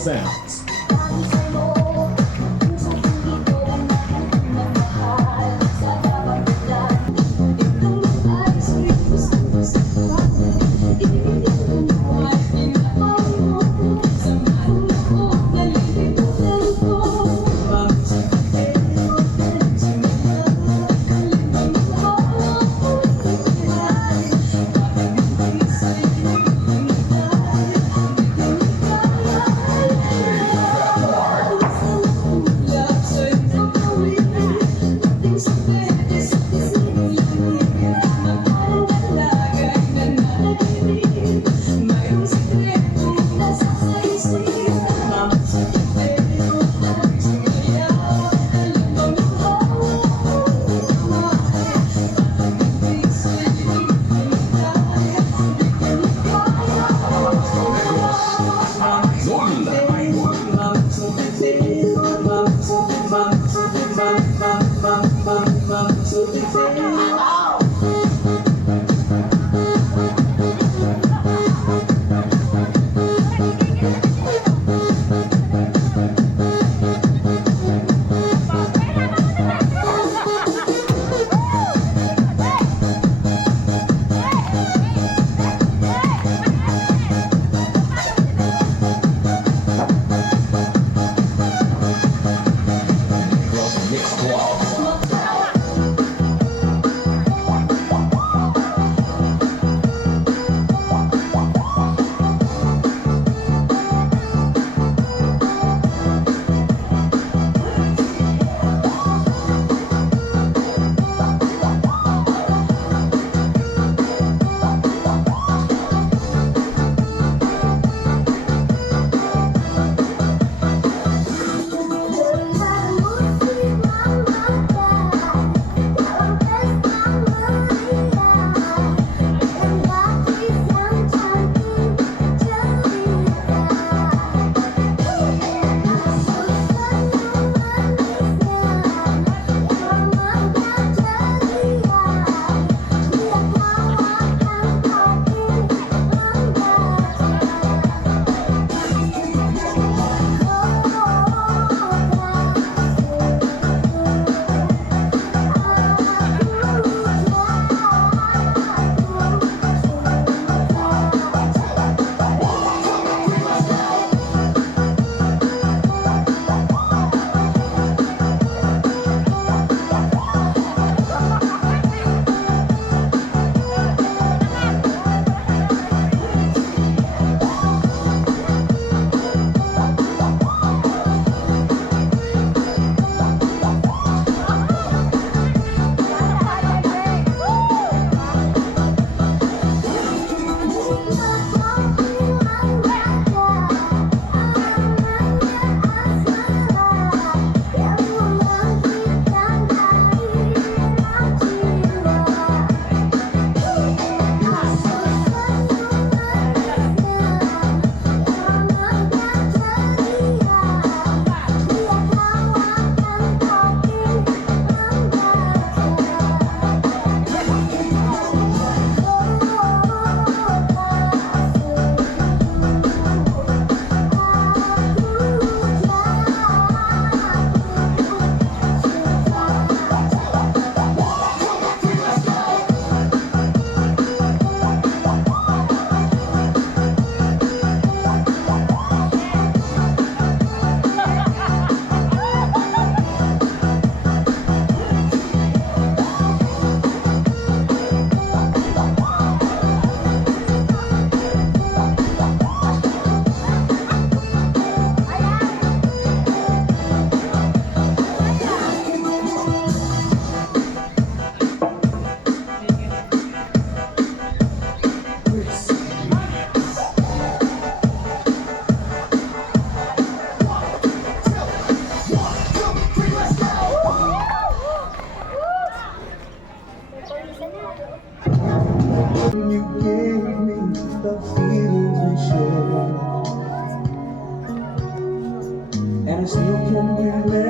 sounds. You gave me the feelings we shared, and I still can remember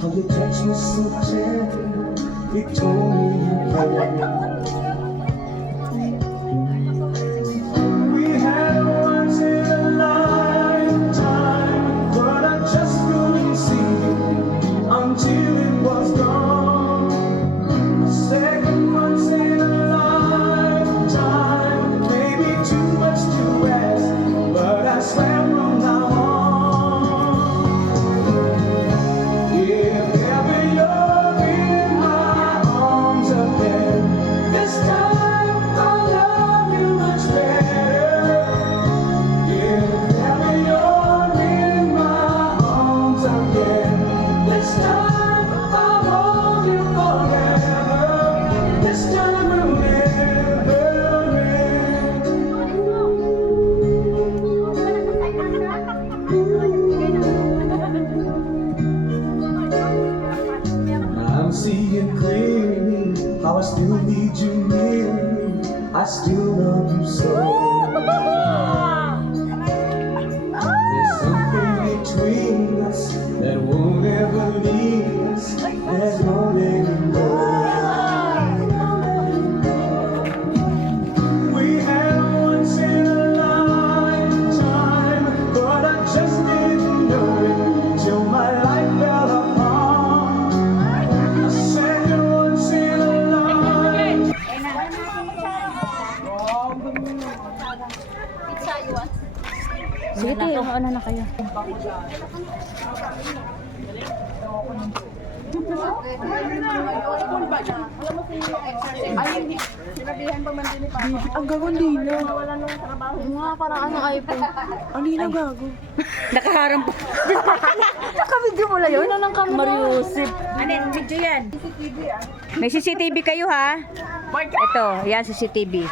how your touch was so tender. It told me you cared. We had a once in a lifetime This time I'll love you much better. Yeah, tell me you're in my arms again. This time I'll hold you forever. This time we'll never I'm seeing clearly how I still need you near me. I still love you so. There's something between us that won't ever leave us. There's no letting go. We had once in a lifetime, but I just didn't know it till my life fell apart. I said once in a lifetime. Sige, tayo. Ano na kayo? Ang gago, ang linaw. Nga, parang ano iPhone. Ang linaw, gago. Nakaharang po. Naka-video mo lang yun? Anong kamera? Mariusip. Ano yung video yan? May CCTV kayo ha? Ito, yan CCTV.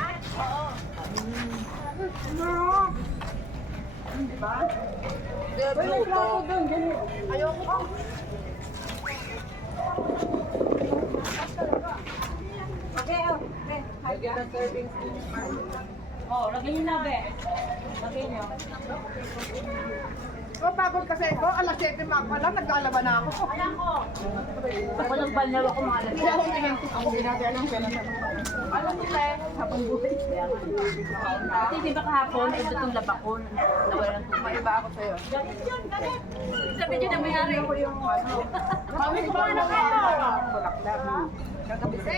Oh, lagyan niyo na, be. Lagyan niyo. Oh, pagod kasi ko. Alas 7 pa lang, naglalaba na ako. Ako lang banlaw ako mga Hindi ako tingin ko. Ang ginagawa lang pala na. Alam mo ba? Hapon buhay. Kasi di ba kahapon, ito itong laba ko, nawala ng tumay. Maiba ako sa'yo. Sabi niyo na mayari. Ako yung ano. Mami ko na kayo. Bulaklak. Kagabi sa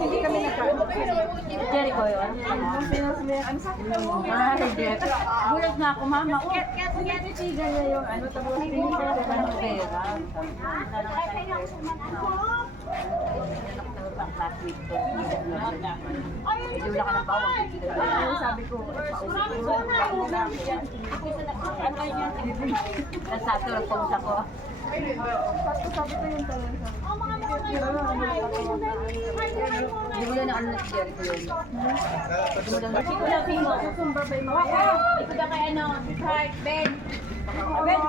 Hindi kami nagkaroon. Jericho yun. ano sa akin mo? Ah, hindi. Gulat na ako, mama. Oh, tinitigan niya yung ano, tapos tingin ko sa ng pera. Pang classmate ko. Medyo wala ka ng bawang. Sabi ko, Nasato lang pausa ko. sabi ko yung talon sa Hindi mo lang ano na si Jericho yun. Hindi mo lang kasi ko lang pingo. Susumba ba yung mga Ito ba kay ano, si Clark, Ben? Ben,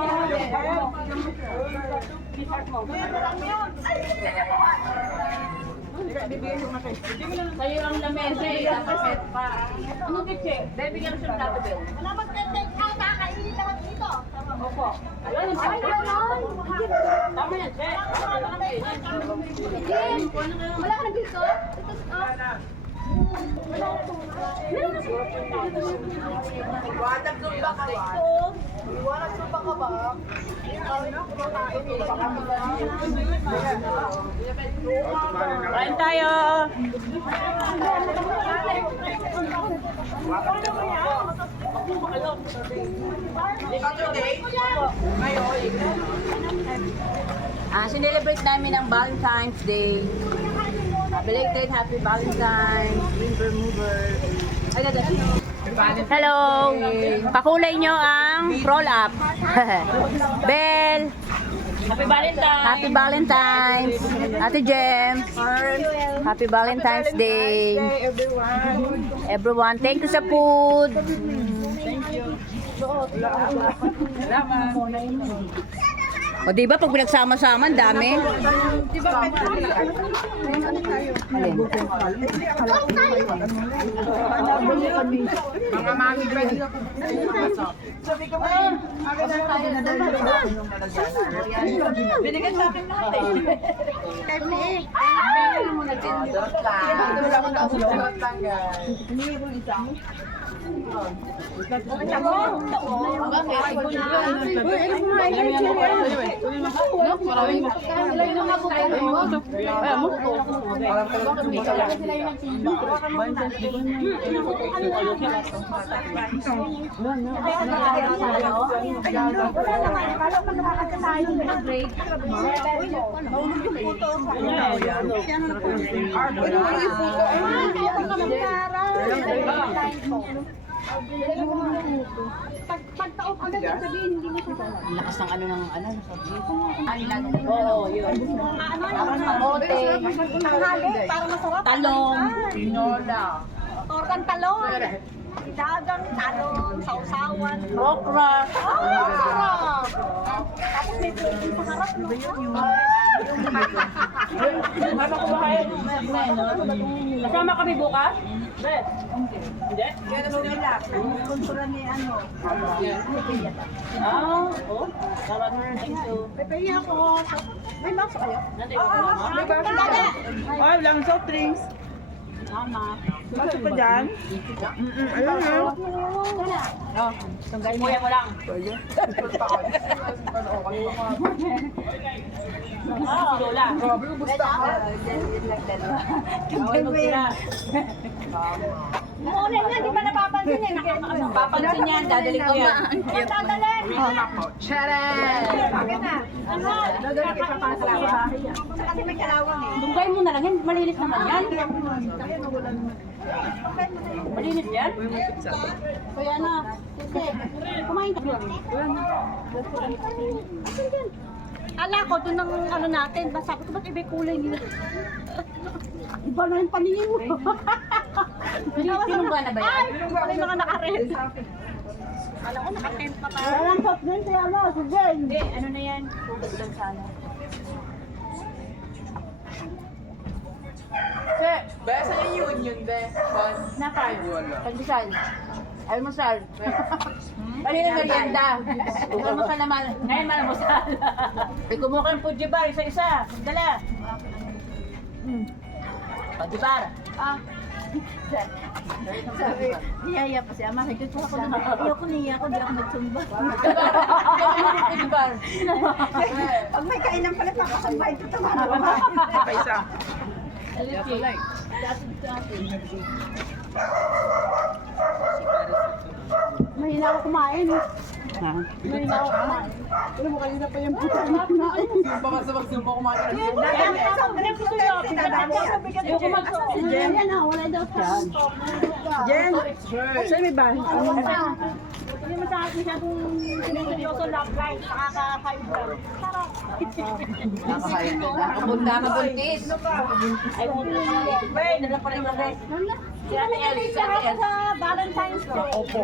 Sa'yo ang lamesa eh, tapos set pa. Ano kitche? Baby, bigyan ko siya ng plato, Ben. Opo. Ayun, yung tama yan, Che. Wala ka na dito? Wadag doon ba ka ba? Iwanag doon ba ka ba? Kain tayo! Sinelebrate namin ang Valentine's Day. Belated Happy Valentine's, Green Remover. Ay, ganda. Hello! Pakulay nyo ang roll up. Bell! Happy Valentine's! Happy Valentine's! Ate Jem! Happy Valentine's Day! Everyone, thank you sa food! O diba pag pinagsama-sama, ang dami. Alin? Mga mami ready ako. Sabi ko ba? Binigyan sa akin lahat eh. Maraming sila yung nagkain mo. Ay, mo. Sila yung nagsimba. Pagtaob agad yung sabihin, hindi mo siya. Lakas ng ano ng ano, oo, yun. Kamote, Para masarap. talong, tinola, Tortang talong. Dagang talong, sausawan. okra. Sarap! Tapos may protein sa harap, no? Kasama kami bukas? Hindi? Ah, oh. Thank you. Pepeya ako. May box kayo? Ay, lang soft drinks. Mama. Pasok pa dyan. Ayun na. Oh, kuya mo lang. Ah, si Lola. Ay, magtira. Muna nga, di ba napapansin eh? Papansin yan, dadaling ko yan. Dadalhin! Bakit na? Ano? Dadalhin kita para sa lawa. Kasi may kalawang eh. Dunggay mo na lang yan, malinis naman yan. Malinis yan? Kaya na, kasi, kumain ka. Ala ko, doon ang ano natin, sabi ko ba't iba yung kulay nila? Iba na yung paningin mo. Sinungga na ba yan? Ay, may mga naka-red. Alam ko, naka-tent pa tayo. Walang soft drink, kaya ano, si Jen. Hindi, ano na yan? Tubig lang sana. Besa niya union, be. Napay. Pagdisal. Almusal. Kanina merienda. Almusal naman. Ngayon malmusal. May kumuha kayong pujibar, isa-isa. Dala. Pujibar. Ah. Sabi, niyaya pa si Ama. Nagkito ako na, ayoko niya ako, di ako nagsumba. Pujibar. Pag may kainan pala, pakasambay ko tama. Pa isa. Mahina ako kumain. Mahina ako kumain. Ano mo kanina pa yung puto na kinain? Baka sa magsumpa kumain. Ayoko magsuot. Yan na, wala daw sa Jen! Sa'yo may bahay. Hindi mo sa akin masyadong sinuseryoso love life, nakaka-high blood. Sarap. Nakabunda ka buntis. Ay, bay, dala pa rin mga Si Ate El, si Ate El. Sa Valentine's Day. Opo.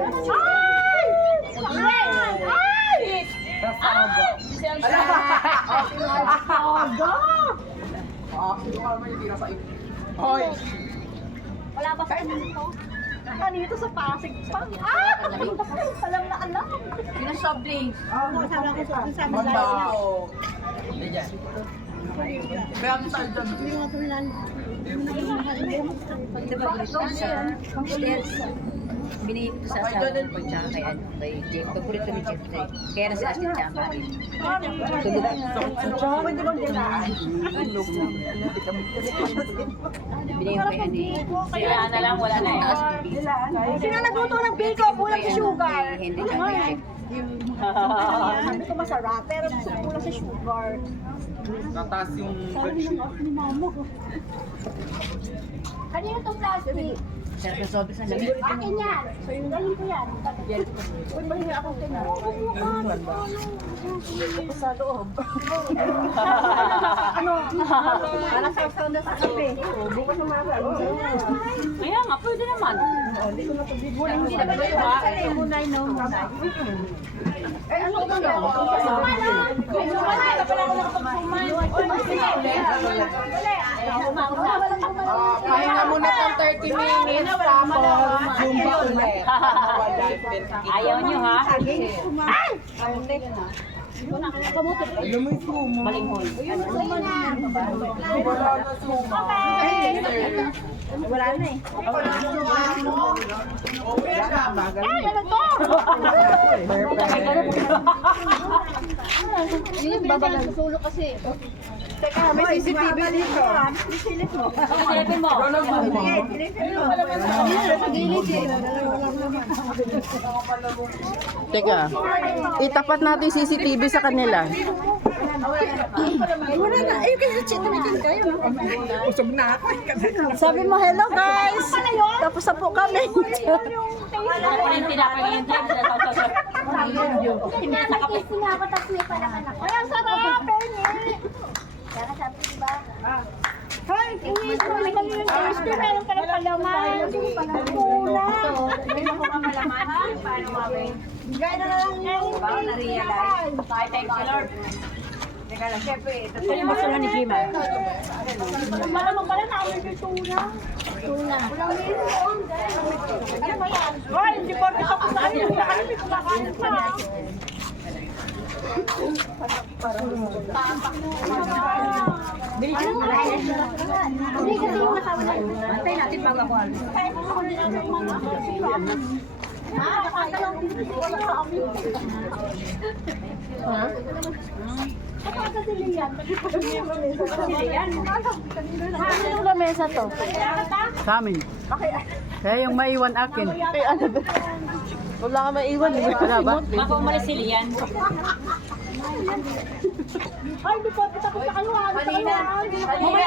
Ay! Ay! Si Elsa. Aga! Sino ka naman yung tira sa iyo? Hoy! Wala ba sa kanito? Kanito sa Pasig pa? Alam na alam. Yun ang soft drinks. Sabi ko sa Mambao. Hindi dyan. Kaya ang tayo dyan. Binigay ko sa asawa ko tsaka kay ano, kay Jeff. Paborito ni Jeff na kaya na si Ashley tsaka rin. Binigay ko kay ano eh. Sila na lang, wala na eh. Sino nagluto ng biko? Kulang sa sugar. Hindi tsaka kay Jeff. Sabi ko masarap, pero gusto ko kulang sa sugar. Nataas yung Sabi ng ako ni mama ko. Kanina itong plastic. Sarap yung sobrang sa lamig. Akin yan. So yung galing ko yan. Uy, mahinga akong tinan. Sa loob. Ano? Para sa sound sa kape. Bukas ng mga Kaya nga, pwede naman. Hindi na ba yung munay, no? Eh, ano ba nga? Sumay na pala ako nakapag-sumay. Kaya na muna ng 30 minutes. Tapos, zumba ulit. Ayaw nyo ha? Alam mo yung sumo. Balinghoy. Wala na eh. Yun yung babagal. Susulo kasi. Teka, may CCTV dito. Silipin mo. Sa gilid eh. Teka, itapat natin yung CCTV sa kanila. Wala na. Ayun kasi chitumitin kayo. Usog na ako. Sabi mo, hello guys! Tapos na po kami. Ako na yung tinapay ngayon dyan. Hindi na sa kape. Kaya sarap, Penny. Hoy, inis mo yung crispy. Meron ka na palaman. Kulang. Gano'n na lang yung Na-realize. Thank you, Lord. Teka lang, syempre. Ito yung masula ni Jima. malamang pala namin yung tuna. Tuna. Walang meron. Ano ba yan? Hoy, hindi ba kita ko sa akin? Hindi kumakain pa. Hindi kasi yung nakawala. Antay natin bago ako. Anong lamesa to? Sa amin. Kaya yung maiwan akin. Ay, ano ba? Wala ka maiwan. Wala ba? Baka umalis si Lian. Ay, di pa kita ko sa kaluhan. Mamaya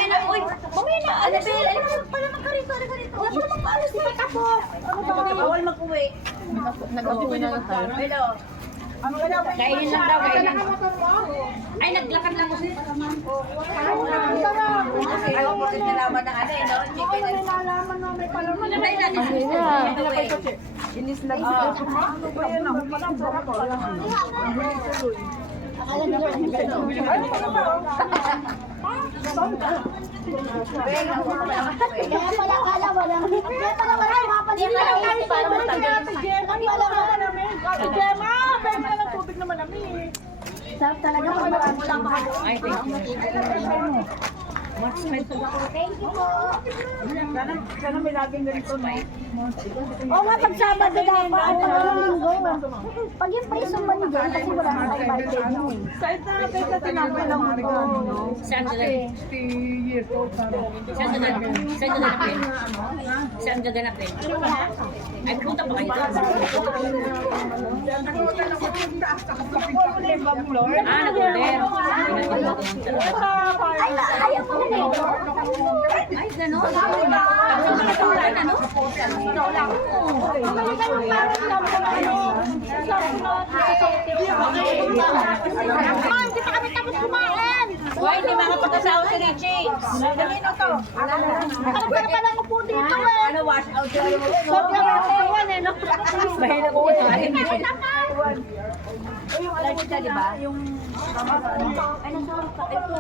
na, uy! Mamaya na! Alas na! Alas pala magkarito! Alas karito! Wala pala magpaalas! Di pa tapos! Bawal mag-uwi. Nag-uwi na lang tayo. Hello. Kainin lang daw, kainin. Ay, naglakad lang kasi. Ayaw ko din nalaman ng ano eh, no? Chicken and Nalaman na may palaman. Nabay natin. Inis lang. Kaya pala kala walang. Kaya pala walang mga panila. Para matanggal. Ang pala namin. Ate Gemma, pwede na ng tubig naman namin. Sarap talaga pag marami lang mga. Ay, thank you. Thank you po. Sana may laging ganito, no? Oo nga, pag Sabado dapat, pag Linggo. Pag yung preso ba niyo dyan, kasi wala na tayong budget mo eh. Kahit na tinapay lang ito, no? Saan gaganapin? 60 years old, sana. Saan gaganapin? Saan gaganapin? Saan gaganapin? Ay, punta pa kayo doon. Ah, nag-order. Ay, ayaw mo na nito. Ay, gano'n. Pagkakatulan, ano? Hindi pa kami tapos kumain. Why, hindi makapag-asawa si Richie? Kanino to? Ano ba na lang upo dito eh? Ano, wash out yun? Sobrang ewan eh, no? Mahina ko ito. Allergic ka, di ba? Ay, nasa ito.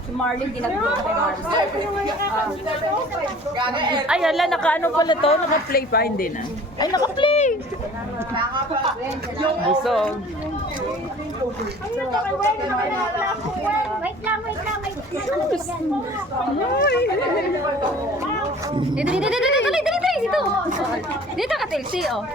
Si Marlene, ginagawa ko kay Marlene. Ay, ala, naka-ano pala to? Naka-play pa? Hindi na. Ay, naka-play! Busog. Wait lang. Dito. Dito ka, Tilsi, oh.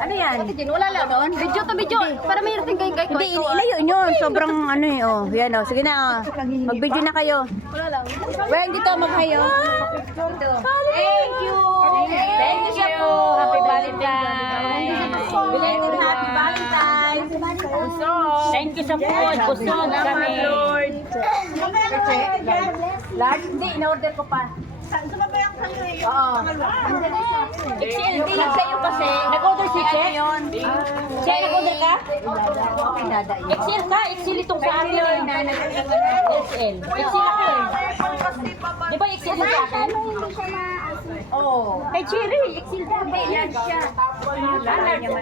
Ano yan? Wala lang doon? Video to video. Para may rating kayo kay Koy. Hindi, ilayo nyo. Sobrang ano eh, oh. Yan, oh. Sige na, oh. Mag-video na kayo. Wala lang. Well, dito, mag-hayo. Thank you. Thank you po. Happy Valentine's. Belated Happy Valentine's. Thank you sa food. Busog kami. Large? Hindi, in-order ko pa. Oo. XL, hindi lang sa'yo kasi. Nag-order si Che? Che, nag-order ka? Okay, dada yun. XL ka? XL itong sa akin eh. XL. XL ako eh. Di ba XL yung sa akin? Oo. Kay Cherry, XL ka. Hindi, large siya.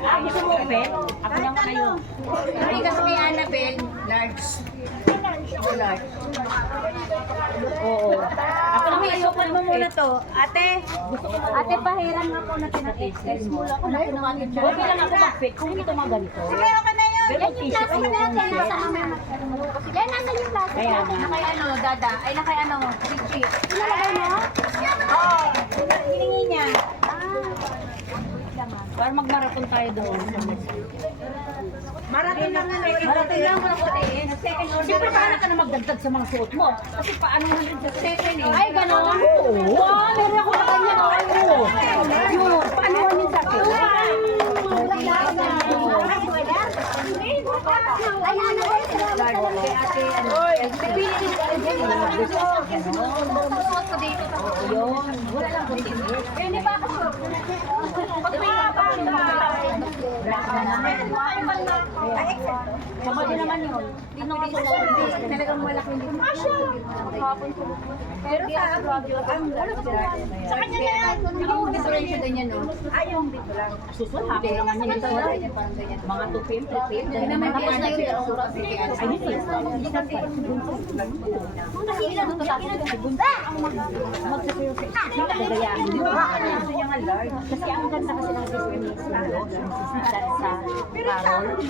Ah, gusto mo open? Ako lang kayo. Hindi kasi kay Annabelle, large. Large. Oo. Ako lang kayo. Isukan mo muna to. Ate, pahiran nga po natin ang XL mo. Okay lang ako mag-fit kung ito mga ganito. Sige, okay na yun. Yan yung plastic natin. Yan, nasa yung plastic Kaya natin. nga. Nakay ano, dada. Ay, nakay ano, Richie. Pinalagay mo? Oo. Hiningi niya. Para magmarathon tayo doon. Marathon lang na Marathon lang mo putiin. Siyempre paano ka na magdagdag sa mga suot mo? Kasi paano na rin sa second eh. Ay, gano'n. Oo. Wow, meron ako na kanya. Oo. Yun, paano yun sa akin? Ay, ano ba yun? Kay ate, ano. Pili din ka rin dyan. Suot ko dito. Yun, wala lang puti. Hindi pa ako suot. Sama din naman yun. Talagang malaki din. Pero sa video, ang sa kanya na yan. Yung difference din yan, no? Ayaw dito lang. Susunod, hapon naman yun. Ito, ganyan, parang ganyan. Mga 2 3 Hindi naman Tapos na yun. Ay, Hindi. Magsasayo sa isip. Gagayahin. Di ba? Gusto niya nga large. Kasi ang ganda kasi ng business sa Carol.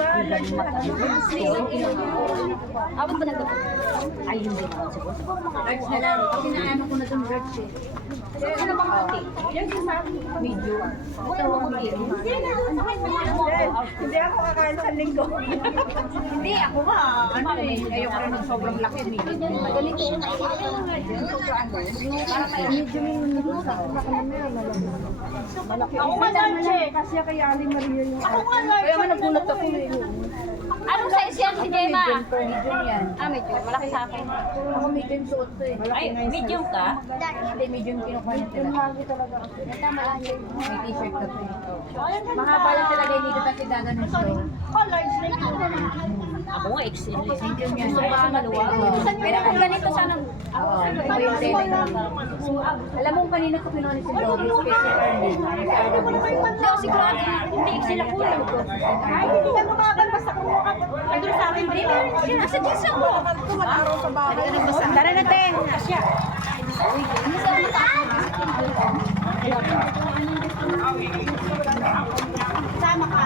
Ang galing matagal. Abot ba nagdito? Ay, hindi naman siguro. Large na lang. Kasi naano ko na itong large eh. Ano bang puti? Medyo. Wala mo puti. Hindi ako kakain sa linggo. Hindi, ako nga. Ano eh. Ayoko rin ng sobrang laki. Ganito. Ako nga lunch eh. Kasi kay Ali Maria yung... Ako nga lunch. Kaya nga nagulat ako eh. Anong size yan si Gemma? Medium yan. Ah, medium. Malaki sa akin. Ako medium suot ko eh. Ay, medium ka? Hindi, medium kinukuha niya talaga. Tama lang yun. May t-shirt ka pa eh. Mahaba lang talaga yung dito kasi gaganon siya. Ako nga, XL. Medium yan. Gusto ko kasi maluwag. Pero kung ganito sana, iba yung denim. Alam mo kanina ko pinuha si Dobby, special early. Hindi, sigurado. Hindi, XL ako. Ay, hindi ka lumaban. Basta kumuha ka. Andun sa akin. Nasa jeans ako. Tumalarow sa bahay. Tara na, te. Asya. Sama ka.